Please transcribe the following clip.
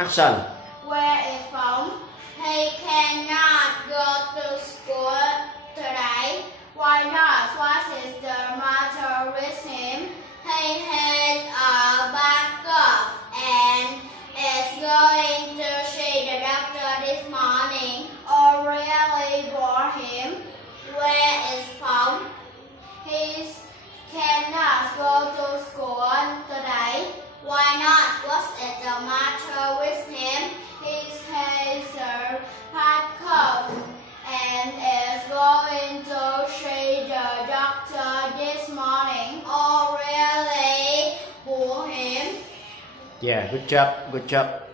Action. Where is from? He cannot go to school today. Why not? What is the matter with him? He has a bad cough and is going to see the doctor this morning. Oh, really bore him? Where is from? He cannot go to school today. Why not? What is the matter with him? He has a bad cough and is going to see the doctor this morning. Oh, really? Bore him? Yeah, good job, good job.